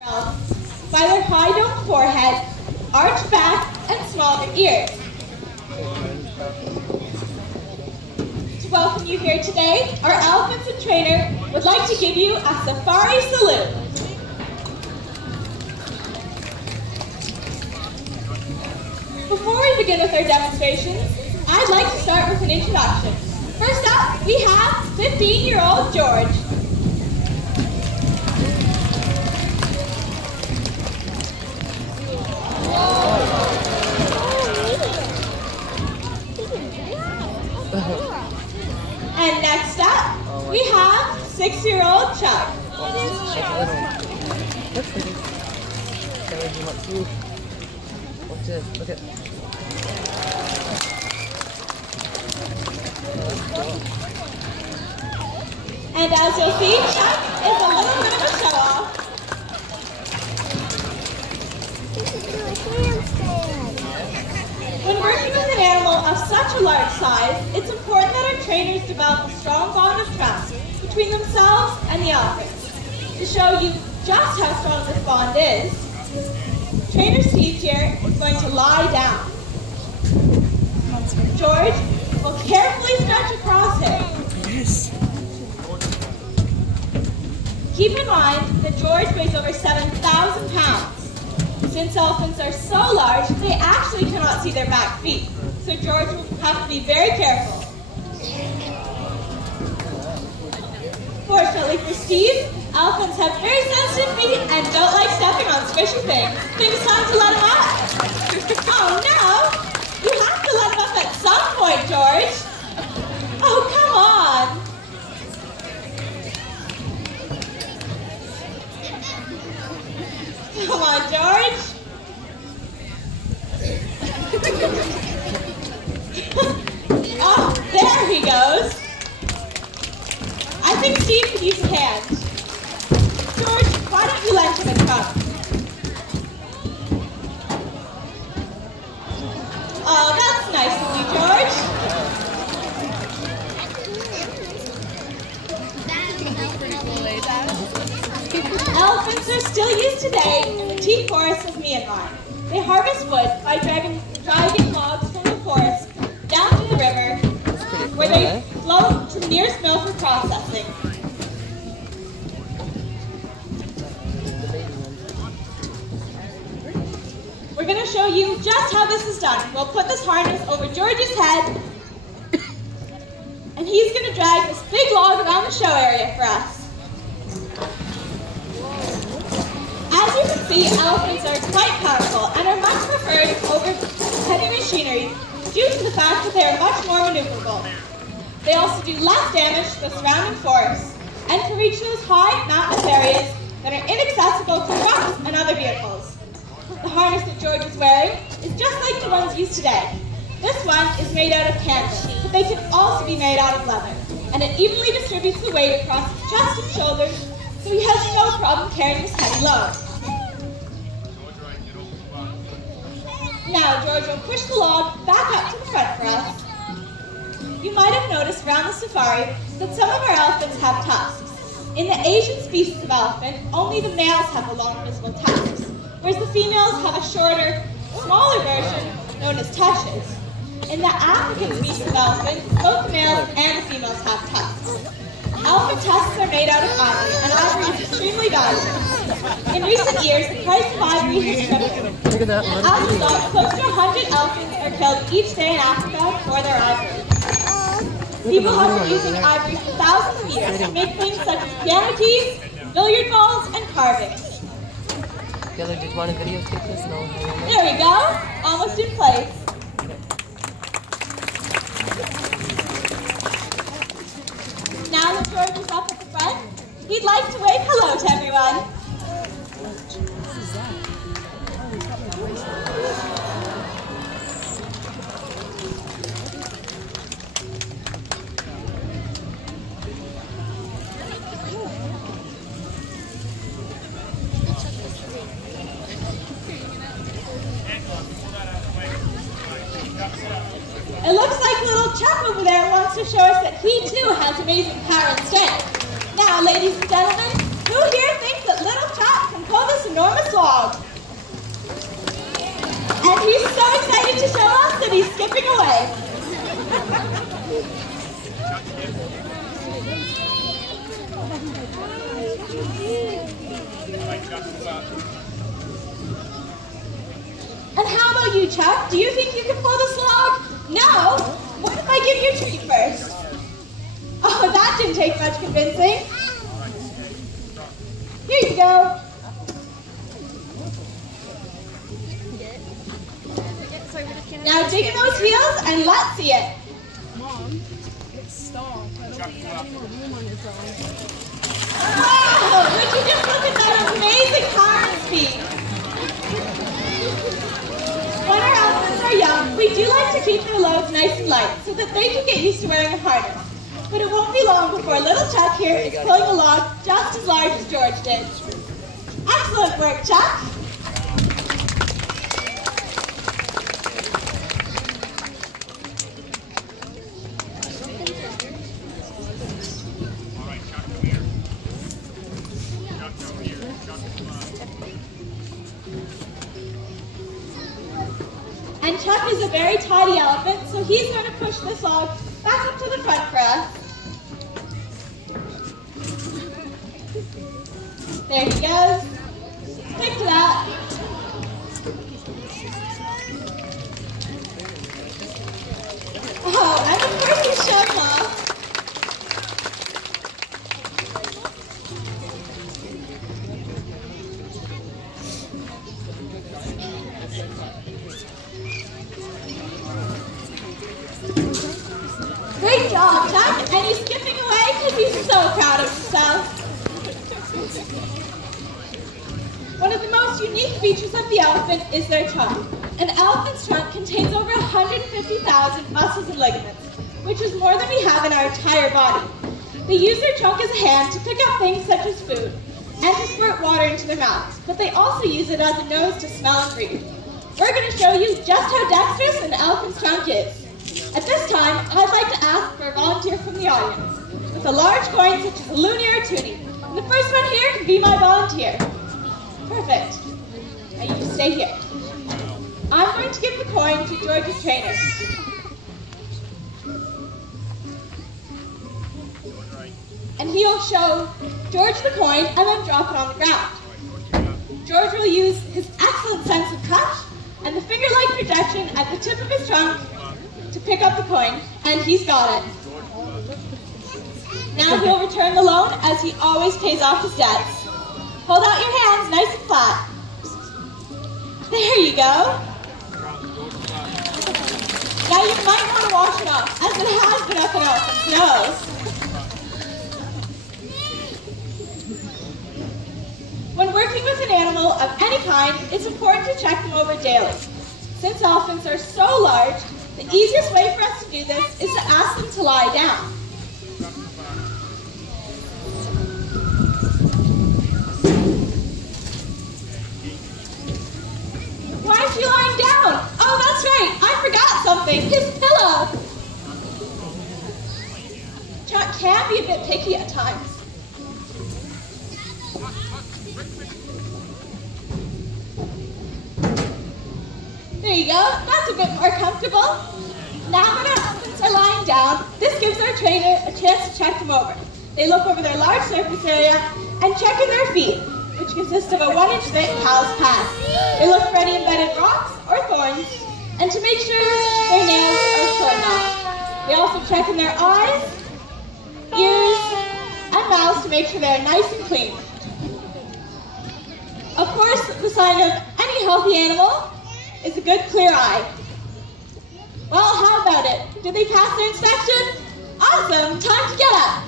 by their high domed forehead, arched back, and smaller ears. To welcome you here today, our elephants and trainer would like to give you a safari salute. Before we begin with our demonstrations, I'd like to start with an introduction. First up, we have 15-year-old George. And next up, we have 6-year-old Chuck. And as you'll see, Chuck is a little bit of a show-off. When working with an animal of such a large size, it's important that our trainers develop a strong bond of trust between themselves and the elephants. To show you just how strong this bond is, Trainer Steve here is going to lie down. George will carefully stretch across him. Yes. Keep in mind that George weighs over 7,000 pounds. Since elephants are so large, they actually cannot see their back feet. So George will have to be very careful. Fortunately for Steve, elephants have very sensitive feet and don't like stepping on squishy things. Think it's time to let him up. Oh no! You have to let him up at some point, George. Oh, come on. Come on, George. Oh, there he goes. I think Steve could use a hand. George, why don't you lend him a cup? Oh, that's nice of you, George. Elephants are still used today in the teak forests of Myanmar. They harvest wood by driving logs from the forest down to the river, where they flow to the nearest mill for processing. We're going to show you just how this is done. We'll put this harness over George's head, and he's going to drag this big log around the show area for us. As you can see, elephants are quite powerful and are much preferred over heavy machinery due to the fact that they are much more maneuverable. They also do less damage to the surrounding forests and can reach those high mountainous areas that are inaccessible to trucks and other vehicles. The harness that George is wearing is just like the ones used today. This one is made out of canvas, but they can also be made out of leather, and it evenly distributes the weight across his chest and shoulders, so he has no problem carrying this heavy load. Now George will push the log back up to the front for us. You might have noticed around the safari that some of our elephants have tusks. In the Asian species of elephant, only the males have the long visible tusks, whereas the females have a shorter, smaller version known as tushes. In the African species of elephant, both the males and the females have tusks. Elephant tusks are made out of ivory, and ivory is extremely valuable. In recent years, the price of ivory has tripled. As a result, close to 100 elephants are killed each day in Africa for their ivory. People have been using ivory for thousands of years to make things such as piano keys, billiard balls, and carvings. Taylor, did you want a video clip this? No. There we go, almost in place. Now that George is up at the front, he'd like to wave hello to everyone. It looks like little Chuck over there wants to show us that he too has amazing power and strength. Now, ladies and gentlemen, who here thinks that little Chuck can pull this skipping away. And how about you, Chuck? Do you think you can pull this log? No? What if I give you a treat first? Oh, that didn't take much convincing. Here you go. Now dig in those heels and let's see it. Mom, it's stalled. I don't think he has any more room on his own. Wow! Would you just look at that amazing power and speed? When our elephants are young, we do like to keep their loads nice and light so that they can get used to wearing a harness. But it won't be long before little Chuck here is pulling a log just as large as George did. Excellent work, Chuck! And Chuck is a very tidy elephant, so he's going to push this log back up to the front for us. There he goes. Stick to that. Oh, and of course he's shoved off. Great job, Chuck, and he's skipping away because he's so proud of himself. One of the most unique features of the elephant is their trunk. An elephant's trunk contains over 150,000 muscles and ligaments, which is more than we have in our entire body. They use their trunk as a hand to pick up things such as food and to squirt water into their mouths, but they also use it as a nose to smell and breathe. We're going to show you just how dexterous an elephant's trunk is. At this time, I'd like to ask for a volunteer from the audience with a large coin such as a loonie or a toonie. And the first one here can be my volunteer. Perfect. Now you just stay here. I'm going to give the coin to George's trainer. And he'll show George the coin and then drop it on the ground. George will use his excellent sense of touch and the finger-like projection at the tip of his trunk to pick up the coin, and he's got it. Now he'll return the loan as he always pays off his debts. Hold out your hands nice and flat. There you go. Now you might want to wash it off, as it has been up and elephant's nose. When working with an animal of any kind, it's important to check them over daily. Since elephants are so large, the easiest way for us to do this is to ask them to lie down. Why is she lying down? Oh, that's right, I forgot something, his pillow. Chuck can be a bit picky at times. There you go, that's a bit more comfortable. Now that our elephants are lying down, this gives our trainer a chance to check them over. They look over their large surface area and check in their feet, which consist of a 1-inch thick cow's pad. They look for any embedded rocks or thorns, and to make sure their nails are short enough. They also check in their eyes, ears, and mouths to make sure they're nice and clean. Of course, the sign of any healthy animal is a good clear eye. Well, how about it? Did they pass their inspection? Awesome! Time to get up!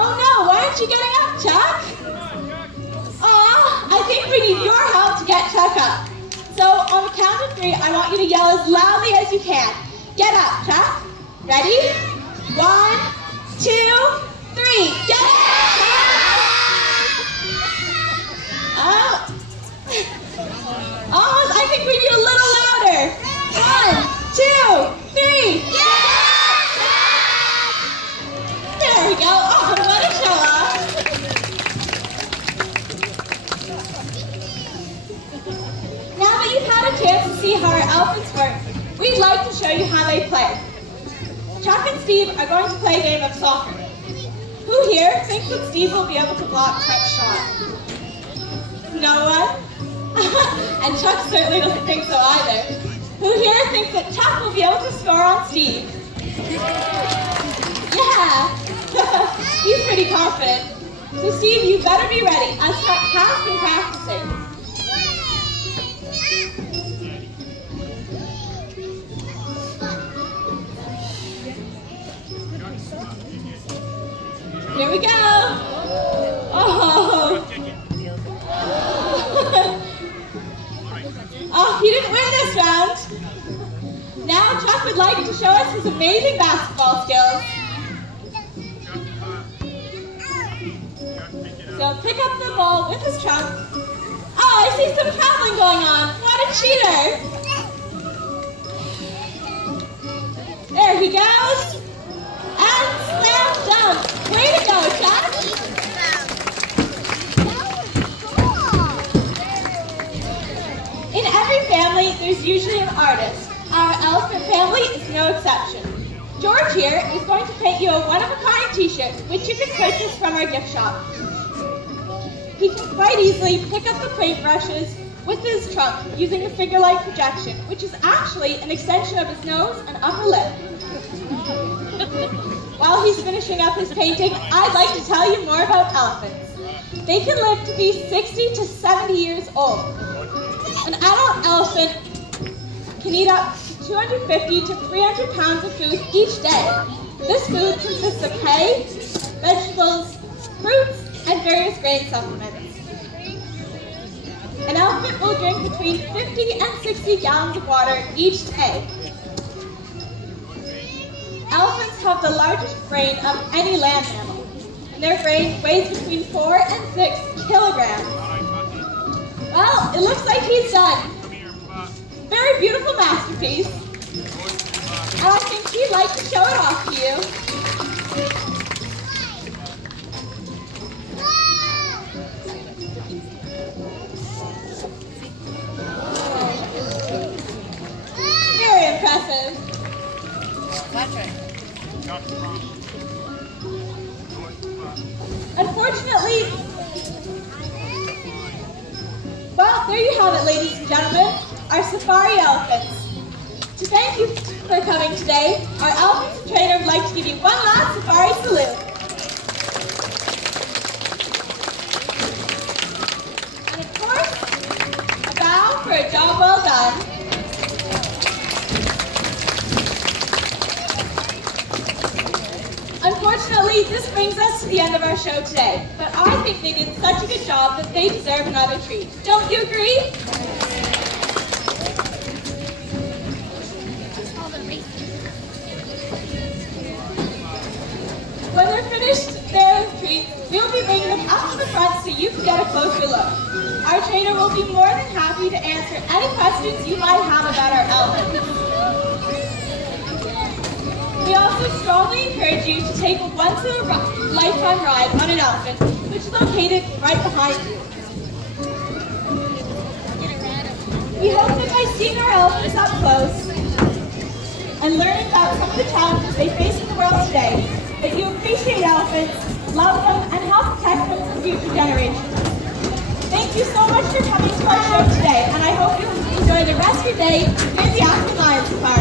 Oh no, why aren't you getting up, Chuck? Aw, I think we need your help to get Chuck up. So, on the count of 3, I want you to yell as loudly as you can. Get up, Chuck. Ready? 1, 2, 3, get up! Almost, I think we need a little louder. 1, 2, 3, yeah! There we go. Oh, what a show off. see how our elephants work, we'd like to show you how they play. Chuck and Steve are going to play a game of soccer. Who here thinks that Steve will be able to block Chuck's shot? No one? And Chuck certainly doesn't think so either. Who here thinks that Chuck will be able to score on Steve? Yeah! He's pretty confident. So Steve, you better be ready, as Chuck has been practicing. Here we go! Oh! Oh, he didn't win this round. Now Chuck would like to show us his amazing basketball skills. So pick up the ball with his trunk. Oh, I see some traveling going on. What a cheater. There he goes. And slam dunk. Way to go, Chuck. In every family, there's usually an artist. Our elephant family is no exception. George here is going to paint you a one-of-a-kind t-shirt, which you can purchase from our gift shop. He can quite easily pick up the paint brushes with his trunk using a figure-like projection, which is actually an extension of his nose and upper lip. While he's finishing up his painting, I'd like to tell you more about elephants. They can live to be 60 to 70 years old. An adult elephant can eat up to 250 to 300 pounds of food each day. This food consists of hay, vegetables, fruits, and various grain supplements. An elephant will drink between 50 and 60 gallons of water each day. Elephants have the largest brain of any land mammal, and their brain weighs between 4 and 6 kilograms. Well, it looks like he's done. Very beautiful masterpiece. And I think he'd like to show it off to you. Very impressive. Unfortunately, well, there you have it, ladies and gentlemen, our safari elephants. To thank you for coming today, our elephant trainer would like to give you one last safari salute. And of course, a bow for a job well done. Unfortunately, this brings us to the end of our show today, but I think they did such a good job that they deserve another treat. Don't you agree? When they're finished their treat, we'll be bringing them up to the front so you can get a closer look. Our trainer will be more than happy to answer any questions you might have about our elephants. We also strongly encourage you to take a once-in-a-lifetime ride on an elephant, which is located right behind you. We hope that by seeing our elephants up close and learning about some of the challenges they face in the world today, that you appreciate elephants, love them, and help protect them for future generations. Thank you so much for coming to our show today, and I hope you enjoy the rest of your day here at the African Lion Safari.